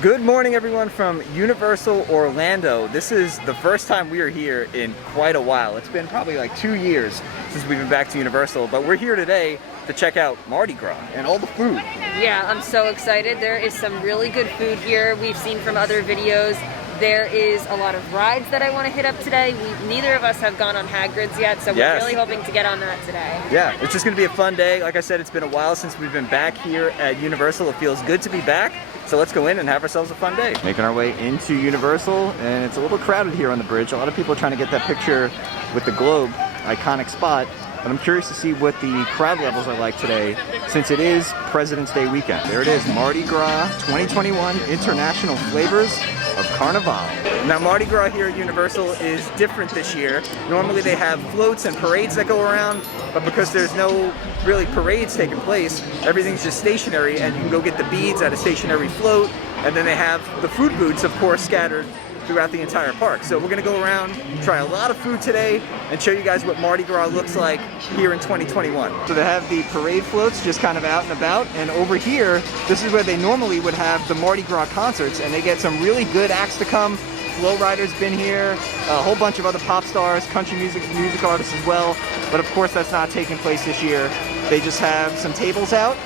Good morning everyone from Universal Orlando. This is the first time we are here in quite a while. It's been probably like 2 years since we've been back to Universal, but we're here today to check out Mardi Gras and all the food. Yeah, I'm so excited. There is some really good food here. We've seen from other videos. There is a lot of rides that I want to hit up today. Neither of us have gone on Hagrid's yet, so we're really hoping to get on that today. Yeah, it's just going to be a fun day. Like I said, it's been a while since we've been back here at Universal. It feels good to be back. So let's go in and have ourselves a fun day. Making our way into Universal, and it's a little crowded here on the bridge. A lot of people are trying to get that picture with the globe, iconic spot. But I'm curious to see what the crowd levels are like today, since it is President's Day weekend. There it is, Mardi Gras 2021 International Flavors of Carnival. Now Mardi Gras here at Universal is different this year. Normally they have floats and parades that go around, but because there's no really parades taking place, everything's just stationary, and you can go get the beads at a stationary float, and then they have the food booths, of course, scattered throughout the entire park. So we're gonna go around, try a lot of food today, and show you guys what Mardi Gras looks like here in 2021. So they have the parade floats just kind of out and about, and over here, this is where they normally would have the Mardi Gras concerts, and they get some really good acts to come. Flow Rider's been here, a whole bunch of other pop stars, country music artists as well, but of course that's not taking place this year. They just have some tables out,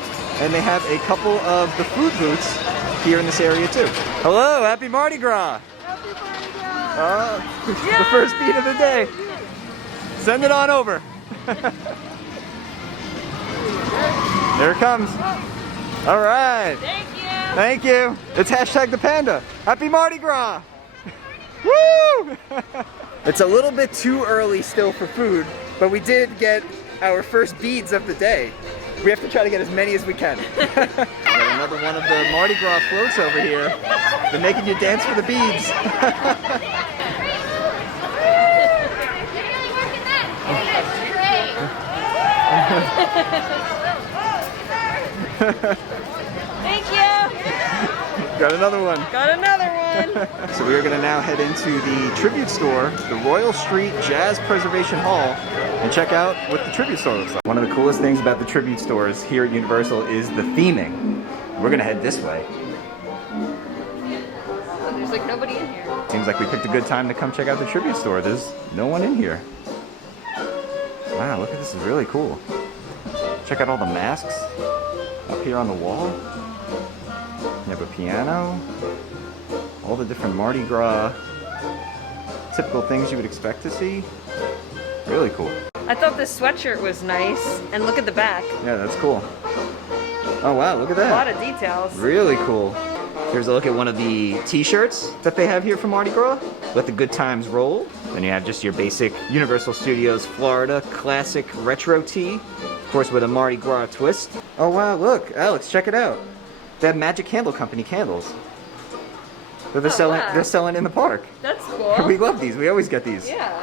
and they have a couple of the food booths here in this area too. Hello, happy Mardi Gras! The first beat of the day. Send it on over. There it comes. All right. Thank you. Thank you. It's hashtag the panda. Happy Mardi Gras. Woo! It's a little bit too early still for food, but we did get our first beads of the day. We have to try to get as many as we can. Got another one of the Mardi Gras floats over here. They're making you dance for the beads. Thank you. Got another one. Got another one. So we are going to now head into the tribute store, the Royal Street Jazz Preservation Hall, and check out what the tribute store looks like. One of the coolest things about the tribute stores here at Universal is the theming. We're going to head this way. Oh, there's like nobody in here. Seems like we picked a good time to come check out the tribute store. There's no one in here. Wow, look at this, is really cool. Check out all the masks up here on the wall. You have a piano, all the different Mardi Gras typical things you would expect to see. Really cool. I thought this sweatshirt was nice, and look at the back. Yeah, that's cool. Oh wow, look at that. A lot of details. Really cool. Here's a look at one of the t-shirts that they have here for Mardi Gras. Let the good times roll. Then you have just your basic Universal Studios Florida classic retro tee. Of course with a Mardi Gras twist. Oh wow, look, Alex, check it out. They have Magic Candle Company candles. They're selling in the park. That's cool. We love these, we always get these. Yeah.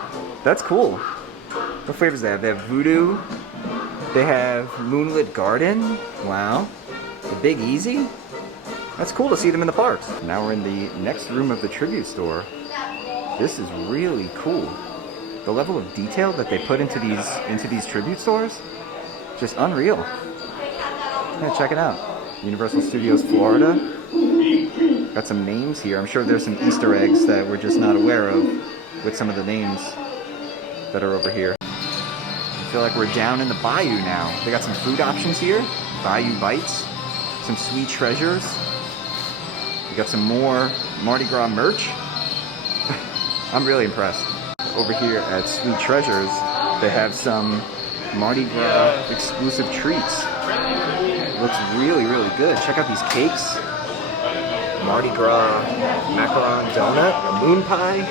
That's cool. What flavors they have? They have Voodoo. They have Moonlit Garden. Wow. The Big Easy. That's cool to see them in the parks. Now we're in the next room of the tribute store. This is really cool. The level of detail that they put into these tribute stores, just unreal. Yeah, check it out. Universal Studios Florida. Got some names here. I'm sure there's some Easter eggs that we're just not aware of with some of the names that are over here. I feel like we're down in the bayou now. They got some food options here. Bayou Bites. Some Sweet Treasures. We got some more Mardi Gras merch. I'm really impressed. Over here at Sweet Treasures, they have some Mardi Gras exclusive treats. Looks really, really good. Check out these cakes. Mardi Gras macaron donut, a moon pie,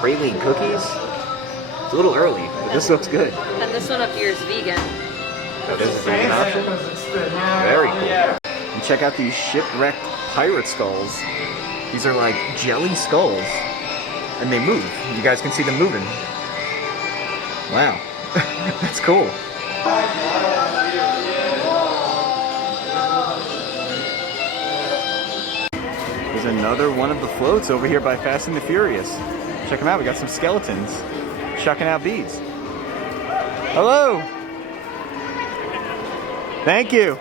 praline cookies. It's a little early, but this looks good. And this one up here is vegan. That is a vegan option. Very cool. And check out these shipwrecked pirate skulls. These are like jelly skulls, and they move. You guys can see them moving. Wow, that's cool. There's another one of the floats over here by Fast and the Furious. Check them out, we got some skeletons chucking out beads. Hello! Thank you!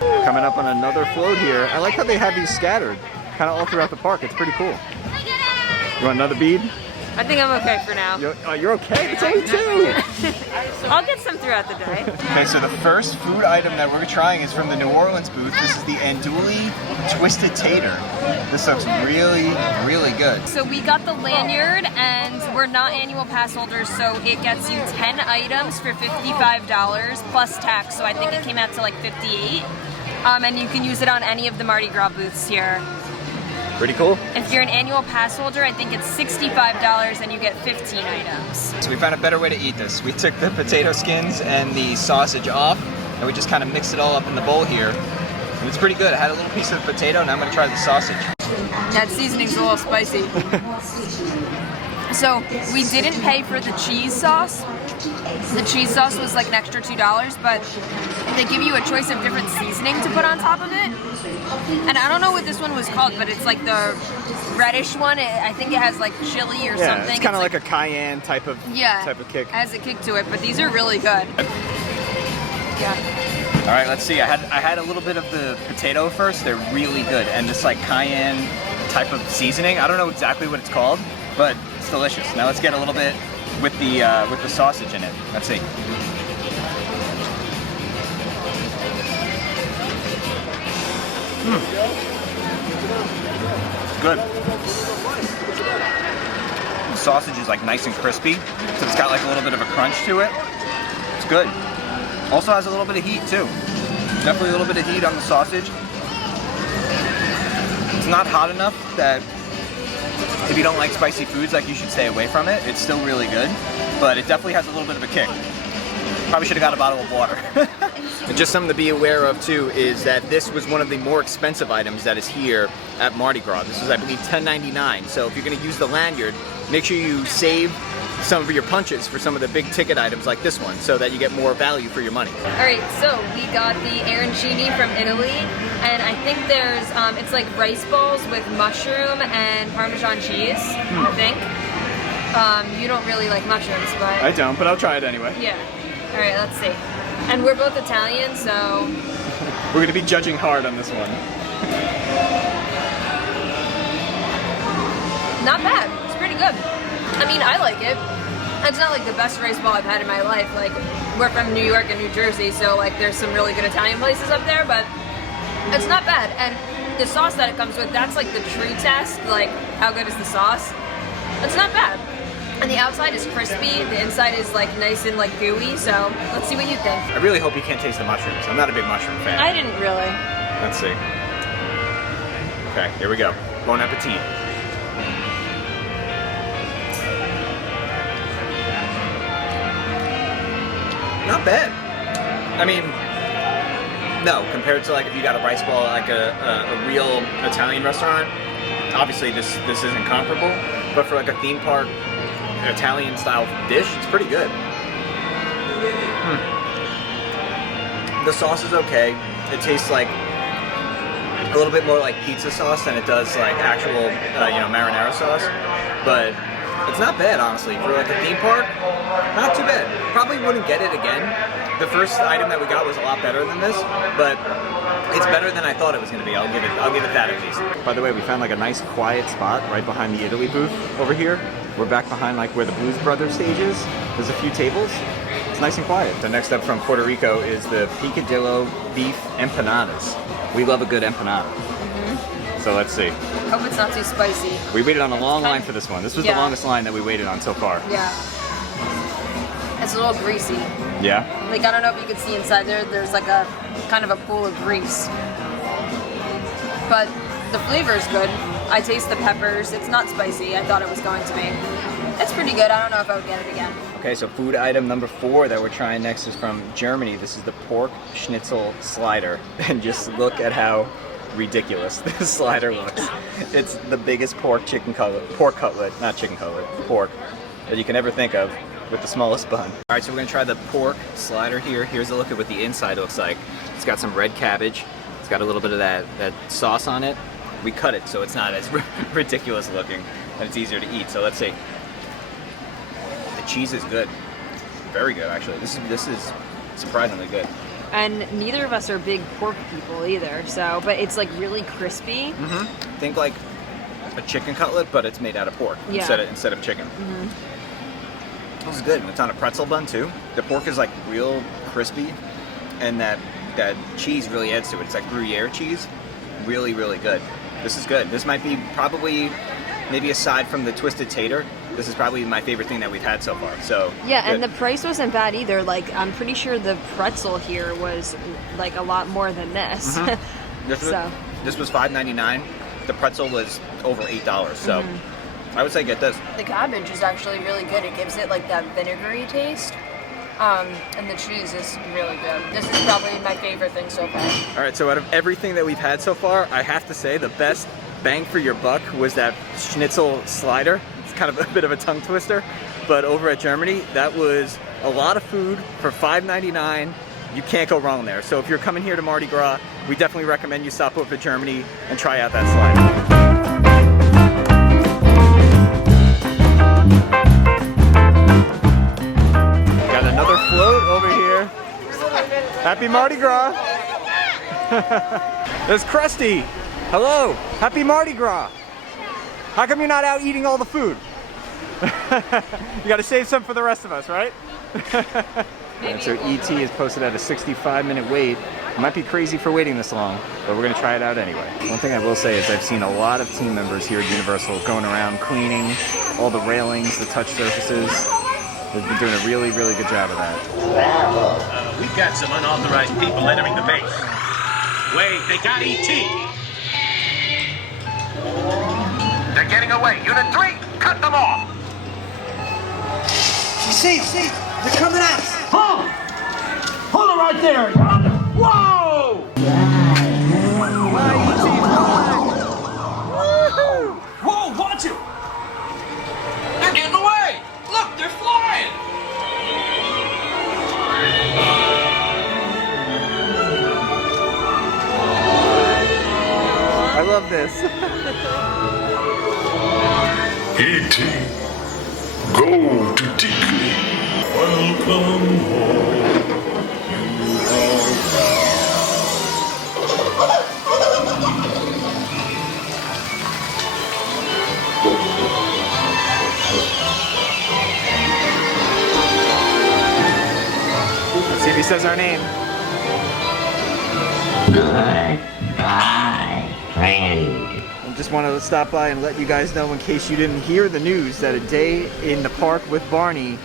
Coming up on another float here. I like how they have these scattered kind of all throughout the park. It's pretty cool. You want another bead? I think I'm okay for now. You're okay? It's only 2. I'll get some throughout the day. Okay, so the first food item that we're trying is from the New Orleans booth. This is the andouille twisted tater. This looks really, really good. So we got the lanyard, and we're not annual pass holders, so it gets you 10 items for $55 plus tax. So I think it came out to like $58. And you can use it on any of the Mardi Gras booths here. Pretty cool. If you're an annual pass holder, I think it's $65 and you get 15 items. So we found a better way to eat this. We took the potato skins and the sausage off, and we just kind of mixed it all up in the bowl here. And it's pretty good. I had a little piece of the potato, and I'm going to try the sausage. That seasoning's a little spicy. So we didn't pay for the cheese sauce. The cheese sauce was like an extra $2, but they give you a choice of different seasoning to put on top of it. And I don't know what this one was called, but it's like the reddish one. I think it has like chili or something. It's kind of like a cayenne type of kick. It has a kick to it, but these are really good. Yeah. All right, let's see. I had a little bit of the potato first. They're really good, and this like cayenne type of seasoning. I don't know exactly what it's called, but it's delicious. Now let's get a little bit with the sausage in it. Let's see. It's good. The sausage is like nice and crispy, so it's got like a little bit of a crunch to it. It's good. Also has a little bit of heat too. Definitely a little bit of heat on the sausage. It's not hot enough that if you don't like spicy foods, like you should stay away from it. It's still really good, but it definitely has a little bit of a kick. Probably should have got a bottle of water. And just something to be aware of too is that this was one of the more expensive items that is here at Mardi Gras. This was, I believe, $10.99. So if you're going to use the lanyard, make sure you save some of your punches for some of the big ticket items like this one, so that you get more value for your money. All right, so we got the arancini from Italy, and I think there's it's like rice balls with mushroom and Parmesan cheese. I think. You don't really like mushrooms, but I don't, but I'll try it anyway. Yeah. All right, let's see. And we're both Italian, so we're going to be judging hard on this one. Not bad. It's pretty good. I mean, I like it. It's not like the best rice ball I've had in my life. Like, we're from New York and New Jersey, so like there's some really good Italian places up there, but it's not bad. And the sauce that it comes with, that's like the true test. Like, how good is the sauce? It's not bad. And the outside is crispy, the inside is like nice and like gooey, so let's see what you think. I really hope you can't taste the mushrooms. I'm not a big mushroom fan. I didn't really. Let's see. Okay, here we go. Bon appetit. Not bad. I mean, no, compared to like if you got a rice ball at like a real Italian restaurant, obviously this isn't comparable, but for like a theme park Italian style dish, it's pretty good. The sauce is okay. It tastes like a little bit more like pizza sauce than it does like actual marinara sauce, but it's not bad, honestly. For like a theme park, not too bad. Probably wouldn't get it again. The first item that we got was a lot better than this, but it's better than I thought it was going to be. I'll give it that at least. By the way, we found like a nice quiet spot right behind the Italy booth over here. We're back behind like where the Blues Brothers stage is. There's a few tables. It's nice and quiet. The next up from Puerto Rico is the picadillo beef empanadas. We love a good empanada. So let's see. Hope it's not too spicy. We waited on a long line for this one. This was the longest line that we waited on so far. Yeah. It's a little greasy. Yeah? Like, I don't know if you can see inside there, there's like a kind of a pool of grease. But the flavor is good. I taste the peppers. It's not spicy. I thought it was going to be. It's pretty good. I don't know if I would get it again. Okay, so food item number 4 that we're trying next is from Germany. This is the pork schnitzel slider. And just look at how ridiculous this slider looks. It's the biggest pork cutlet that you can ever think of, with the smallest bun. All right, so we're gonna try the pork slider here. Here's a look at what the inside looks like. It's got some red cabbage. It's got a little bit of that sauce on it. We cut it so it's not as ridiculous looking and it's easier to eat. So let's see. The cheese is good. Very good, actually. This is surprisingly good. And neither of us are big pork people either, so, but it's like really crispy. Think like a chicken cutlet, but it's made out of pork instead of chicken. This is good, and it's on a pretzel bun too. The pork is like real crispy, and that cheese really adds to it. It's like Gruyere cheese, really, really good. This is good. This might be probably, maybe aside from the twisted tater, this is probably my favorite thing that we've had so far. So yeah, good. and the price wasn't bad either. Like, I'm pretty sure the pretzel here was like a lot more than this. This was $5.99. The pretzel was over $8. So I would say get this. The cabbage is actually really good. It gives it like that vinegary taste. And the cheese is really good. This is probably my favorite thing so far. All right, so out of everything that we've had so far, I have to say the best bang for your buck was that schnitzel slider. It's kind of a bit of a tongue twister, but over at Germany, that was a lot of food for $5.99. You can't go wrong there. So if you're coming here to Mardi Gras, we definitely recommend you stop over to Germany and try out that slider. Another float over here. Happy Mardi Gras. There's Krusty. Hello. Happy Mardi Gras. How come you're not out eating all the food? You got to save some for the rest of us, right? And so ET is posted at a 65-minute wait. It might be crazy for waiting this long, but we're going to try it out anyway. One thing I will say is I've seen a lot of team members here at Universal going around cleaning all the railings, the touch surfaces. They've been doing a really, really good job of that. We've got some unauthorized people entering the base. Wait, they got ET. They're getting away. Unit 3, cut them off. See, they're coming at us. Hold it right there. Whoa! Whoa, watch it. They're getting away. Look, they're flying! I love this. E.T. Go to Tikli. Welcome home. Let's see if he says our name. Goodbye, friend. I just wanted to stop by and let you guys know, in case you didn't hear the news, that a day in the park with Barney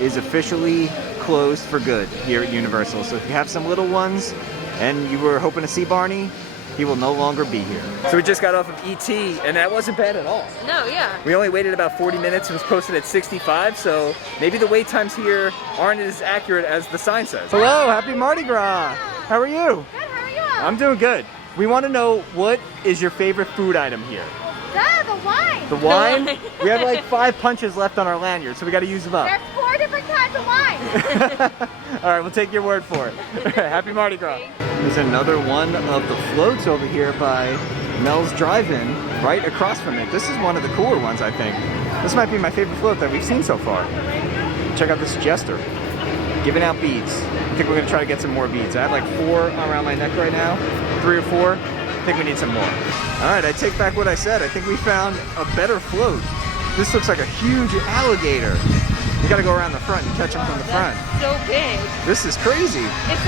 is officially closed for good here at Universal. So if you have some little ones and you were hoping to see Barney, he will no longer be here. So we just got off of ET, and that wasn't bad at all. No, yeah. We only waited about 40 minutes. It was posted at 65, so maybe the wait times here aren't as accurate as the sign says. Hello, happy Mardi Gras. How are you? Good, how are you? I'm doing good. We want to know, what is your favorite food item here? The wine. The wine? We have like 5 punches left on our lanyard, so we got to use them up. There's 4 different kinds of wine. All right, we'll take your word for it. Happy Mardi Gras. There's another one of the floats over here by Mel's Drive-In, right across from it. This is one of the cooler ones, I think. This might be my favorite float that we've seen so far. Check out this jester, giving out beads. I think we're gonna try to get some more beads. I have like 4 around my neck right now, 3 or 4. I think we need some more. All right, I take back what I said. I think we found a better float. This looks like a huge alligator. You gotta go around the front and catch him from the front. So big. This is crazy. It's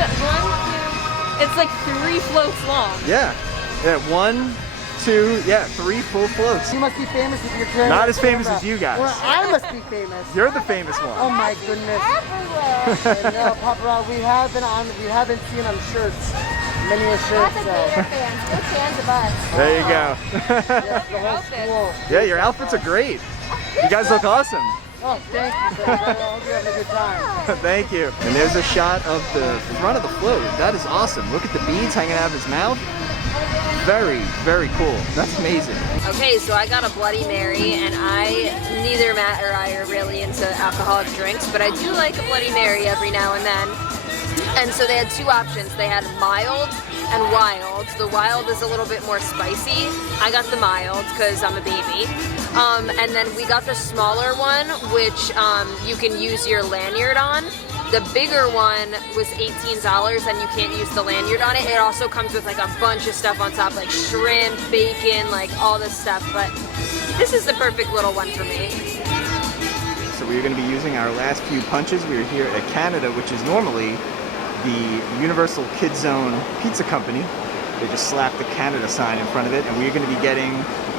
it's like 3 floats long. Yeah, 1, 2, 3 full floats. You must be famous if you're carrying Not the as famous camera. as you guys. Well, I must be famous. You're the famous Oh one. my goodness. I know, Papa, we haven't seen on shirts. Many a shirt, Lots of so. Gator fans. Good fans of us. There you go. Yes, the whole school. Yeah, your outfits are great. You guys look awesome. Oh, thank you, sir. I hope you're having a good time. Thank you. And there's a shot of the front of the float. That is awesome. Look at the beads hanging out of his mouth. Very, very cool. That's amazing. Okay, so I got a Bloody Mary, and neither Matt or I are really into alcoholic drinks, but I do like a Bloody Mary every now and then. And so they had 2 options. They had mild and wild. The wild is a little bit more spicy. I got the mild because I'm a baby. And then we got the smaller one, which you can use your lanyard on. The bigger one was $18 and you can't use the lanyard on it. It also comes with like a bunch of stuff on top, like shrimp, bacon, like all this stuff. But this is the perfect little one for me. So we're going to be using our last few punches. We are here at Canada, which is normally the Universal Kids Zone Pizza Company. They just slapped the Canada sign in front of it, and we're going to be getting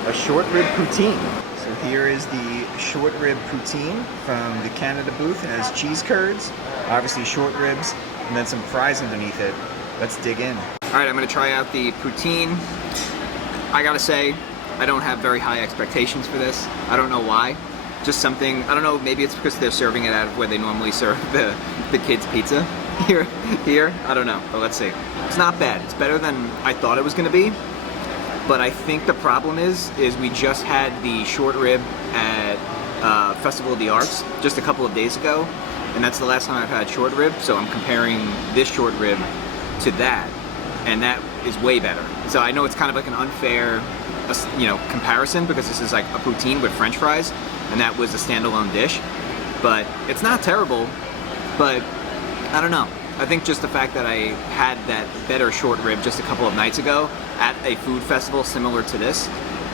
a short rib poutine. So here is the short rib poutine from the Canada booth. It has cheese curds, obviously short ribs, and then some fries underneath it. Let's dig in. All right, I'm going to try out the poutine. I gotta say, I don't have very high expectations for this. I don't know why. Just something, I don't know, maybe it's because they're serving it out of where they normally serve the kids' pizza here, I don't know, but let's see. It's not bad. It's better than I thought it was gonna be, but I think the problem is we just had the short rib at Festival of the Arts just a couple of days ago, and that's the last time I've had short rib, so I'm comparing this short rib to that, and that is way better. So I know it's kind of like an unfair comparison because this is like a poutine with French fries, and that was a standalone dish, but it's not terrible. But I don't know. I think just the fact that I had that better short rib just a couple of nights ago at a food festival similar to this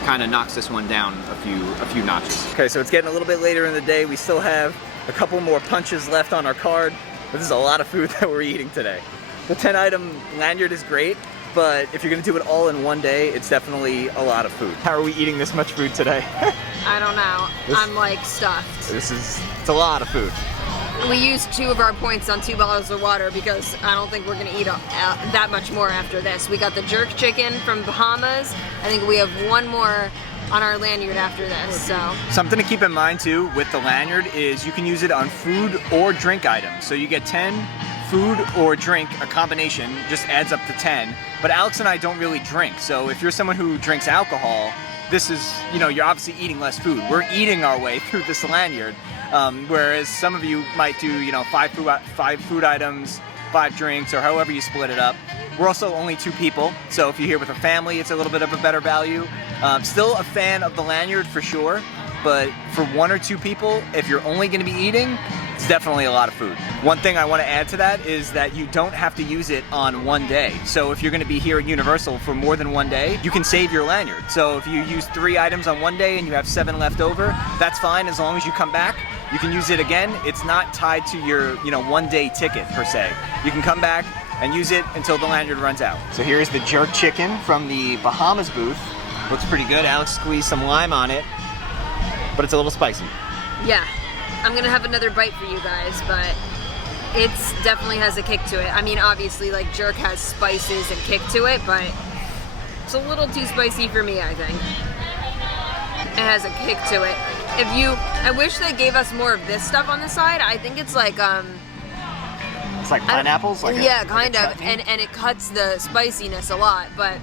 kind of knocks this one down a few notches. Okay, so it's getting a little bit later in the day. We still have a couple more punches left on our card, but this is a lot of food that we're eating today. The 10-item lanyard is great, but if you're gonna do it all in one day, it's definitely a lot of food. How are we eating this much food today? I don't know. I'm like stuffed. It's a lot of food. We used 2 of our points on 2 bottles of water because I don't think we're gonna eat that much more after this. We got the jerk chicken from Bahamas. I think we have 1 more on our lanyard after this, so. Something to keep in mind too with the lanyard is you can use it on food or drink items. So you get 10 food or drink, a combination just adds up to 10. But Alex and I don't really drink. So if you're someone who drinks alcohol, this is, you're obviously eating less food. We're eating our way through this lanyard. Whereas some of you might do, 5 food items, 5 drinks, or however you split it up. We're also only 2 people, so if you're here with a family, it's a little bit of a better value. Still a fan of the lanyard for sure, but for 1 or 2 people, if you're only gonna be eating, it's definitely a lot of food. One thing I wanna add to that is that you don't have to use it on one day. So if you're gonna be here at Universal for more than one day, you can save your lanyard. So if you use 3 items on one day and you have 7 left over, that's fine as long as you come back. You can use it again. It's not tied to your, one-day ticket per se. You can come back and use it until the lanyard runs out. So here's the jerk chicken from the Bahamas booth. Looks pretty good. Alex squeezed some lime on it, but it's a little spicy. Yeah, I'm gonna have another bite for you guys, but it definitely has a kick to it. I mean, obviously, like jerk has spices and kick to it, but it's a little too spicy for me, I think. It has a kick to it. I wish they gave us more of this stuff on the side. I think it's like it's like pineapples? Yeah, kind of, and it cuts the spiciness a lot, but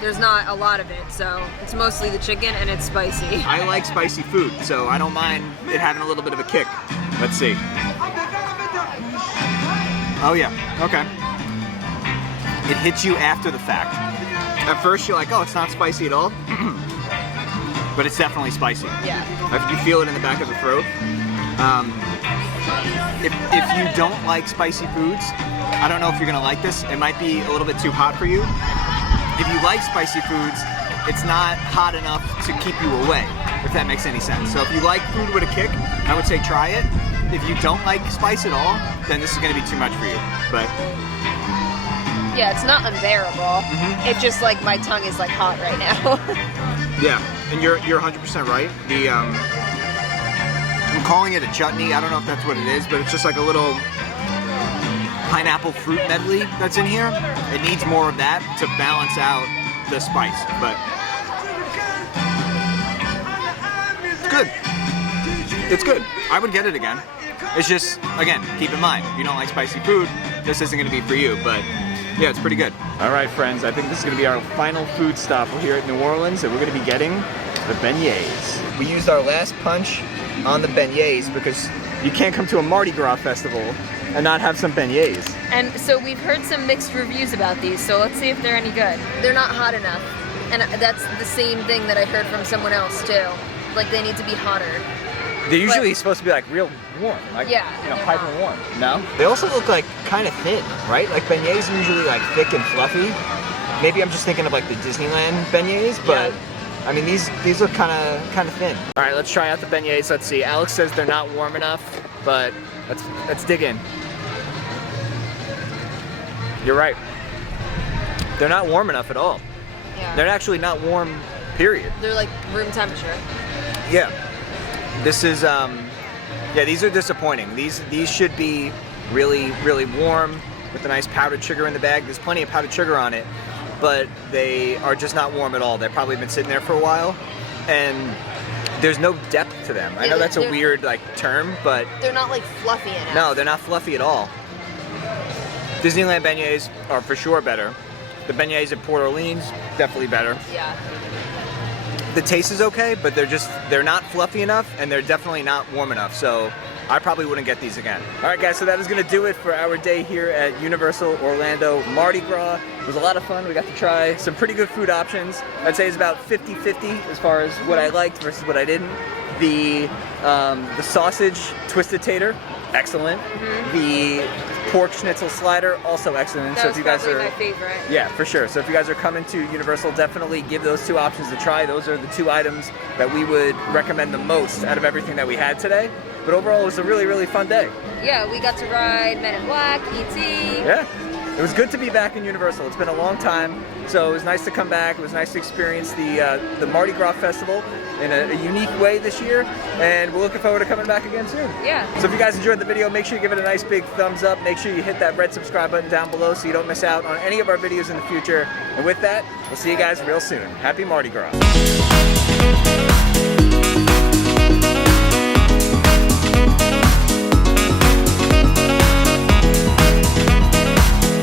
there's not a lot of it, so it's mostly the chicken and it's spicy. I like spicy food, so I don't mind it having a little bit of a kick. Let's see. Oh yeah, okay. It hits you after the fact. At first you're like, oh, it's not spicy at all. But it's definitely spicy. Yeah. You feel it in the back of the throat. If you don't like spicy foods, I don't know if you're gonna like this. It might be a little bit too hot for you. If you like spicy foods, it's not hot enough to keep you away, if that makes any sense. So if you like food with a kick, I would say try it. If you don't like spice at all, then this is gonna be too much for you. But yeah, it's not unbearable. It's just like my tongue is like hot right now. Yeah, and you're 100% right. I'm calling it a chutney. I don't know if that's what it is, but it's just like a little pineapple fruit medley that's in here. It needs more of that to balance out the spice, but it's good. It's good. I would get it again. It's just, again, keep in mind, if you don't like spicy food, this isn't going to be for you, but yeah, it's pretty good. All right, friends, I think this is going to be our final food stop here at New Orleans, and we're going to be getting the beignets. We used our last punch on the beignets because you can't come to a Mardi Gras festival and not have some beignets. And so we've heard some mixed reviews about these, so let's see if they're any good. They're not hot enough, and that's the same thing that I heard from someone else too. Like they need to be hotter. They're usually supposed to be like real warm, like Yeah, you know, they're piping warm. No? They also look like kind of thin, right? Like beignets are usually like thick and fluffy. Maybe I'm just thinking of like the Disneyland beignets, but I mean these look kind of thin. All right, let's try out the beignets. Let's see. Alex says they're not warm enough, but let's dig in. You're right. They're not warm enough at all. Yeah. They're actually not warm, period. They're like room temperature. Yeah. This is, yeah, these are disappointing. These should be really, really warm with a nice powdered sugar in the bag. There's plenty of powdered sugar on it, but they are just not warm at all. They've probably been sitting there for a while, and there's no depth to them. I know that's a weird like term, but They're not like fluffy enough. no, they're not fluffy at all. Disneyland beignets are for sure better. The beignets at Port Orleans, definitely better. Yeah. The taste is okay, but they're not fluffy enough, and they're definitely not warm enough, so I probably wouldn't get these again. All right, guys, so that is gonna do it for our day here at Universal Orlando Mardi Gras. It was a lot of fun. We got to try some pretty good food options. I'd say it's about 50-50 as far as what I liked versus what I didn't. The sausage twisted tater, excellent. The pork schnitzel slider, also excellent. That was probably my favorite. Yeah, for sure. So if you guys are coming to Universal, definitely give those two options a try. Those are the two items that we would recommend the most out of everything that we had today. But overall, it was a really, really fun day. Yeah, we got to ride Men in Black, E.T. Yeah. It was good to be back in Universal. It's been a long time, so it was nice to come back. It was nice to experience the Mardi Gras Festival in a unique way this year, and we're looking forward to coming back again soon. Yeah. So if you guys enjoyed the video, make sure you give it a nice big thumbs up. Make sure you hit that red subscribe button down below so you don't miss out on any of our videos in the future. And with that, we'll see you guys real soon. Happy Mardi Gras.